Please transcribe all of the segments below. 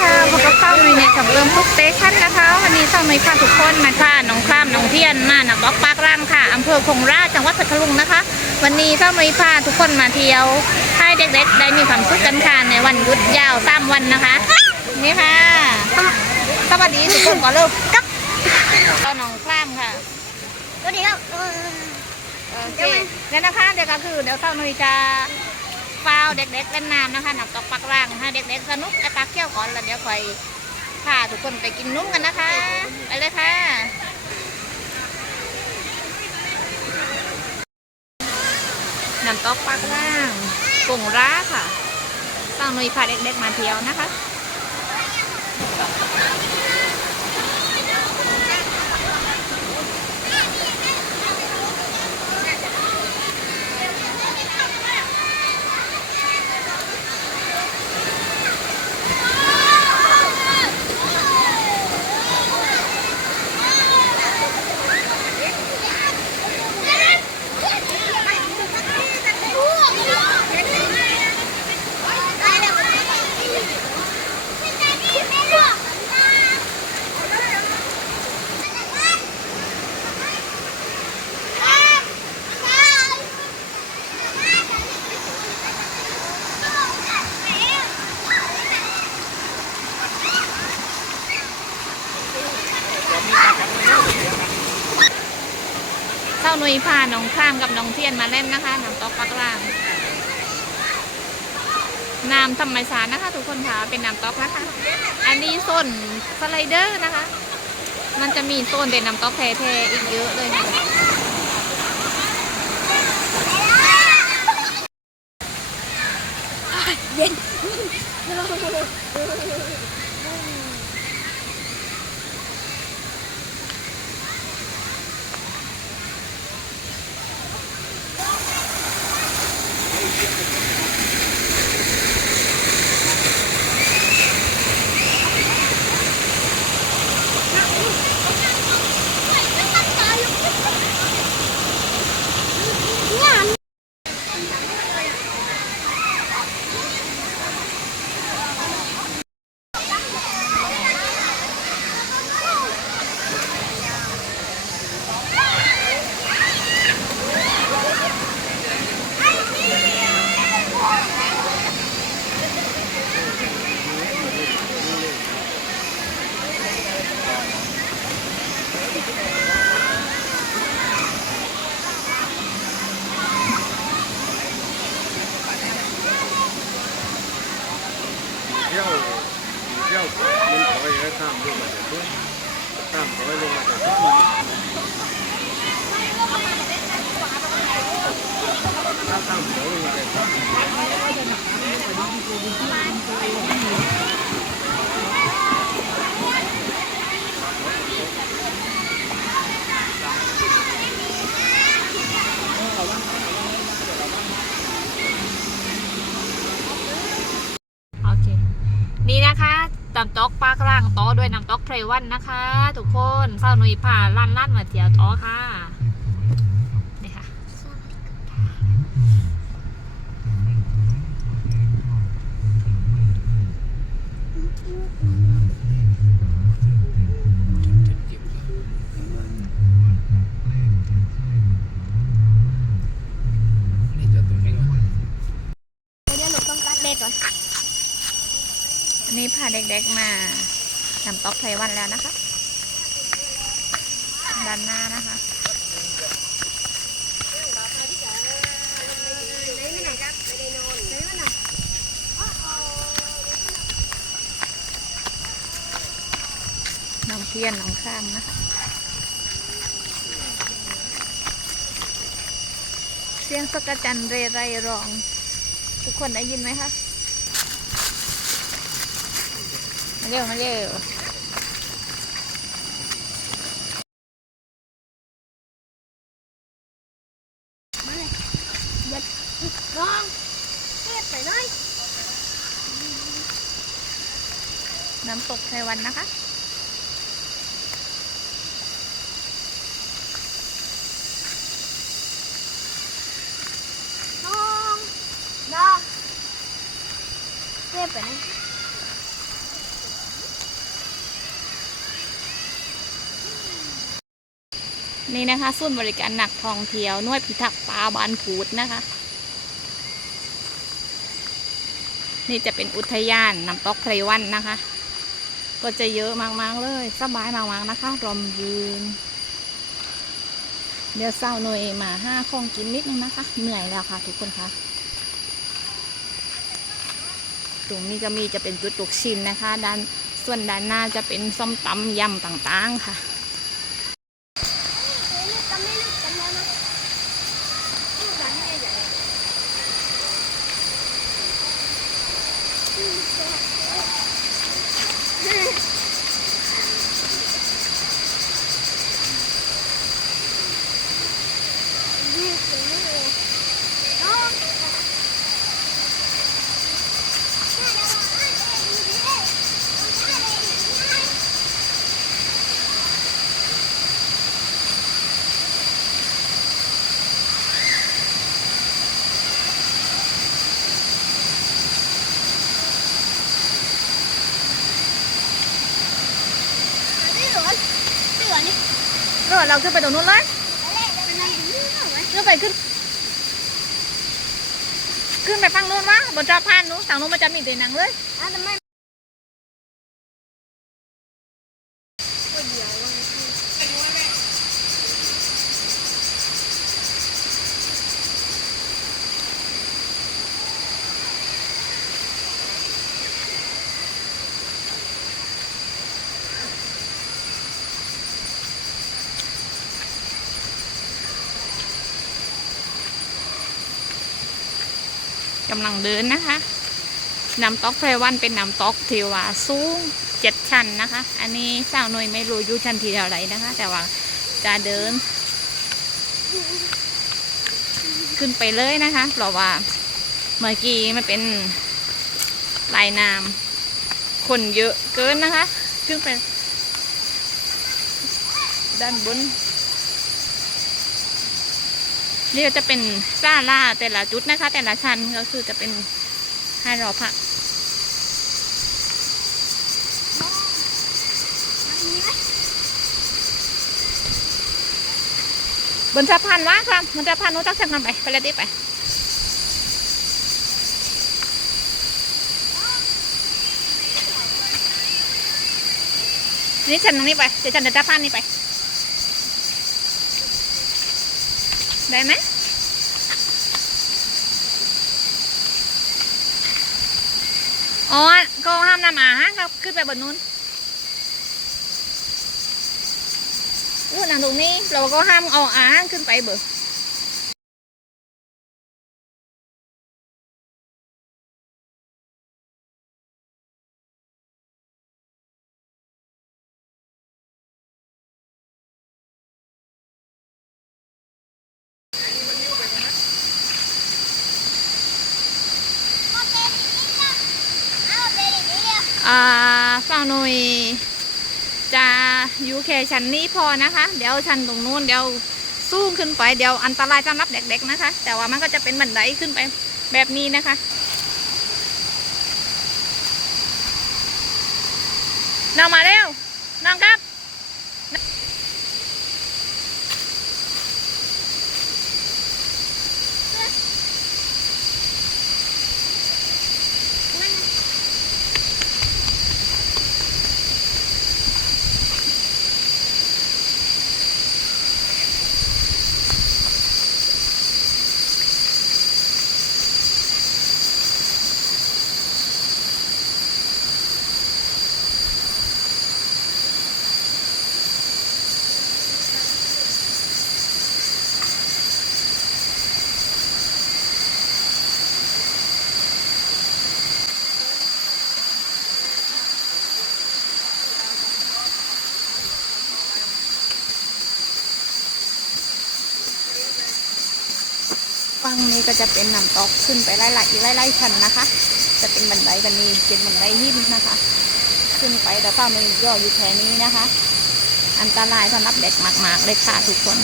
ค่ะพบกับข้าวในในของเริ่มทุกสเตชันนะคะ วันนี้เจ้าหน่อยพาทุกคนมาค่ะน้องข้ามน้องเทียนมาหนักบอกปากร่างค่ะอำเภอคงราชจังหวัดพัทลุงนะคะ วันนี้เจ้าหน่อยพาทุกคนมาเที่ยวให้เด็กๆ ได้มีความสุขกันค่ะในวันหยุดยาวสามวันนะคะ นี่ค่ะสวัสดีทุกคนก่อนเร็วกับก็น้องข้ามค่ะสวัสดีครับเออโอเคเดี๋ยวนะคะเดี๋ยวก็คือเดี๋ยวเจ้าหน่อยจะ ฟาวเด็กๆเล่นน้ำนะคะนักตกปักร่างให้เด็กๆสนุกไอปากเที่ยวก่อนแล้วเดี๋ยวคอยพาทุกคนไปกินนุ่มกันนะคะ ไปเลยค่ะน้ำตกปากล่างกุ้งร้าค่ะต้องนุยพาเด็กๆมาเที่ยวนะคะ เจ้าาน้องข้ามกับน้องเทียนมาเล่นนะคะน้ำตกปักล่างน้ำธรรมชาตินะคะ ทุกคนค่ะเป็นน้ำตกนะคะ อันนี้โซนสไลเดอร์นะคะ มันจะมีโซนเป็นน้ำตกแท้ๆอีกเยอะเลยค่ะเย็น เที่ยวเที่ยวมันถอยแล้วข้ามลงมาจากต้นข้ามถอยลงมาจากต้นถ้าข้ามถอยลงมาจากต้น โอเค นี่นะคะน้ำตกปากล่างต่อด้วยน้ำตกไพ รวันนะคะ ทุกคนเศร้าหนุยพาลั่นลั่นมาเที่ยวต่อค่ะนี่ค่ะ เดี๋ยวหนูต้องตัดเด็ดก่อน อันนี้พาเด็กๆมา น้ำตกไพรวันแล้วนะคะ ด้านหน้านะคะน้องเทียนน้องข้ามนะคะเสียงสกกจันเรไรร้อง ทุกคนได้ยินไหมคะ มาเร็ว มาเร็ว น้องเจ็บไปเลยน้ำตกไทวันนะคะ น้องน้องจ็บไปเลยนี่นะคะส่วนบริการหนักทองเที่ยวนวดพิทักษ์ปลาบานพูดนะคะ นี่จะเป็นอุทยานน้ำตกไพรวันนะคะ ก็จะเยอะมากๆเลย สบายมากๆนะคะรมยืน เดี๋ยวเศร้าหน่อยมาห้าของกินนิดนึงนะคะ เหนื่อยแล้วค่ะทุกคนคะตรงนี้ก็มีจะเป็นจุดตกชินนะคะด้านส่วนด้านหน้าจะเป็นส้มตำยำต่างๆค่ะ เฮ้ยจำไม่ลึกจำแล้วนะนี่ร้านใหญ่นี่ถึงนี่เลยน้องไม่หลอนไม่หลอนนี่ ก็เราขึ้นไปตรงนู้นเลยเป็นอะไรดีหน่อยขึ้นไปขึ้น ขึ้นไปฝั่งนู้นวะบนจอพานนู้นฝั่งนู้นมันจะมีแต่หนังเลย อะทำไมก็เดี๋ยววัน กำลังเดินนะคะน้ำตกไพรวันเป็นน้ำตกที่ว่าสูงเจ็ดชั้นนะคะ อันนี้สาวหน่วยไม่รู้อยู่ชั้นที่เท่าไหร่นะคะ แต่ว่าจะเดิน ขึ้นไปเลยนะคะเพราะว่าเมื่อกี้มันเป็นลายน้ำคนเยอะเกินนะคะ ขึ้นไปด้านบน นี่ก็จะเป็นซาลาแต่ละจุดนะคะ แต่ละชั้นก็คือจะเป็นให้ราพักบนสะพานว่าครับบนสะพานนู้นต้องชั้นกันไปไปเลยดิไปนี่ชั้นตรงนี้ไปเดี๋ยวชั้นเดินสะพานนี้ไป ได้ไหมอ๋อก็ห้ามนำอาหารครับขึ้นไป บนนู้นอู้นั่งตรงนี้เราก็ห้ามเหารขึ้นไปเบออ่าฝั่งหนุยจะอยู่แค่ชั้นนี้พอนะคะ เดี๋ยวชั้นตรงนู้นเดี๋ยวสู้ขึ้นไปเดี๋ยวอันตรายสำหรับเด็กๆนะคะ แต่ว่ามันก็จะเป็นบันไดขึ้นไปแบบนี้นะคะน้องมาเร็วน้องครับฝั่ง นี้ก็จะเป็นน้ำตกขึ้นไปไล่ๆอีกไล่ๆชั้นนะคะ จะเป็นบันไดบันนี้เป็นบันไดหินนะคะ ขึ้นไปแต่ก็ไม่ย่ออยู่แค่นี้นะคะ อันตรายสำหรับเด็กมากๆเลยค่ะทุกคน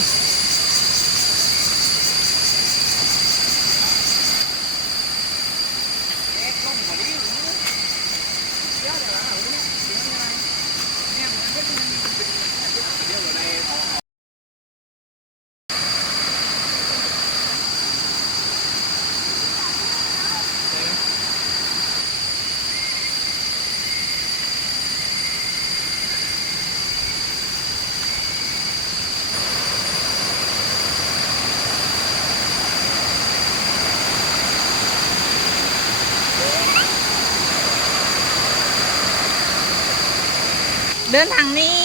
ดินทางนี้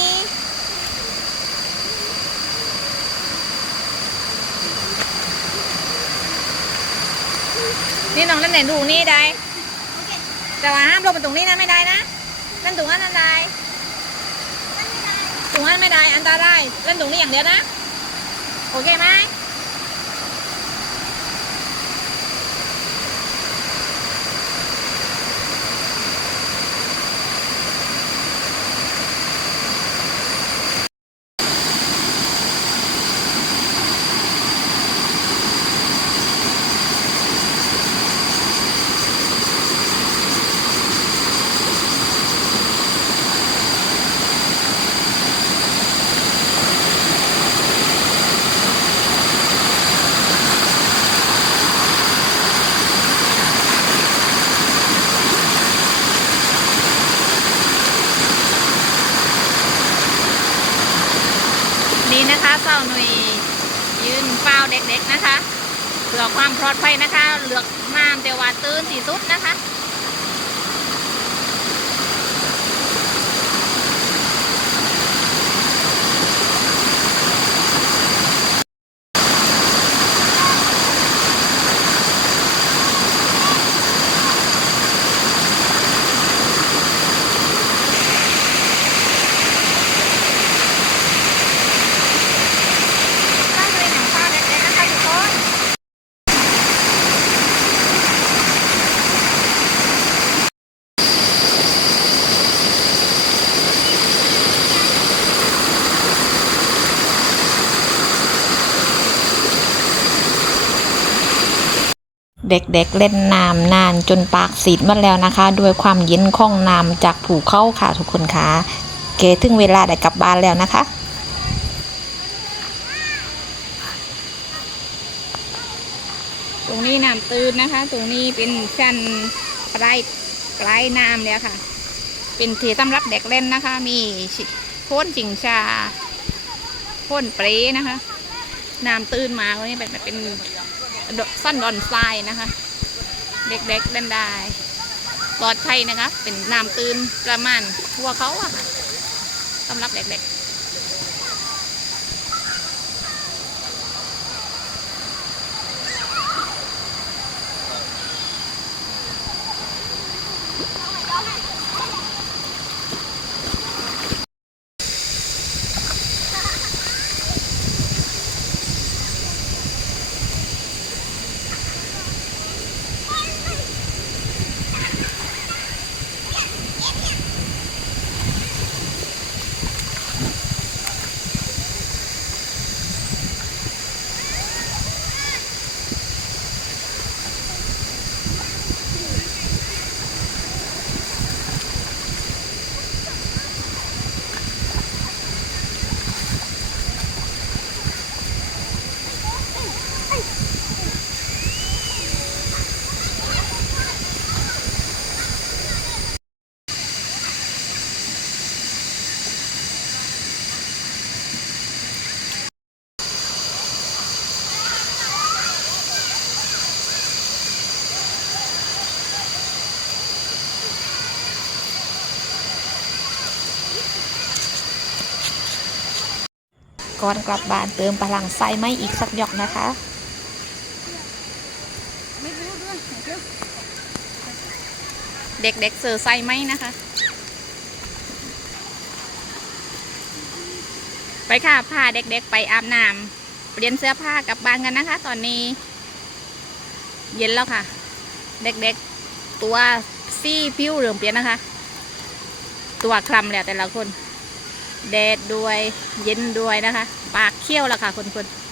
นี่น้องเล่นไหนดูนี่ได้โอเคแต่ว่าห้ามลงไปตรงนี้นะไม่ได้นะเล่นตรงนั้นอันตรายนั่นไม่ได้ตรงนั้นไม่ได้อันตรายเล่นตรงนี้อย่างเดียวนะ โอเคไหม นี่นะคะเศร้าหนุยยืนเฝ้าเด็กๆนะคะ เพื่อความปลอดภัยนะคะ เลือกน้ำแต่ว่าตื้นที่สุดนะคะ ตั้งเลยหนังเฝ้าเด็กๆนะคะทุกคน เด็กๆเล่นน้ำนานจนปากสีดหมดแล้วนะคะด้วยความเย็นของน้ำจากภูเข้าค่ะทุกคนคะเกถึงเวลาได้กลับบ้านแล้วนะคะตรงนี้น้ำตื้นนะคะ ตรงนี้เป็นชั้นปลายปลายน้ำเลยค่ะ เป็นที่สำหรับเด็กเล่นนะคะ มีโพ้นจิงชาโพ้นเปรนะคะ น้ำตื้นมาตรงนี้เป็นเป็น สั้นดอนทรายนะคะ เด็กๆเล่นได้ปลอดภัยนะคะ เป็นน้ำตื้นประมาณหัวเขาอะค่ะสำหรับเด็กๆ ก่อนกลับบ้านเติมพลังไส้ไม่อีกสักหยอกนะคะเด็กๆเสือไส้ไหมนะคะ ไปค่ะพาเด็กๆไปอาบน้ำเปลี่ยนเสื้อผ้ากลับบ้านกันนะคะ ตอนนี้ เย็นแล้วค่ะ เด็กๆตัวซี่ผิวเหลืองเปลี่ยนนะคะ ตัวคลำแล้วแต่ละคน แดดด้วย เย็นด้วยนะคะ ปากเขี้ยวแล้วค่ะคนๆ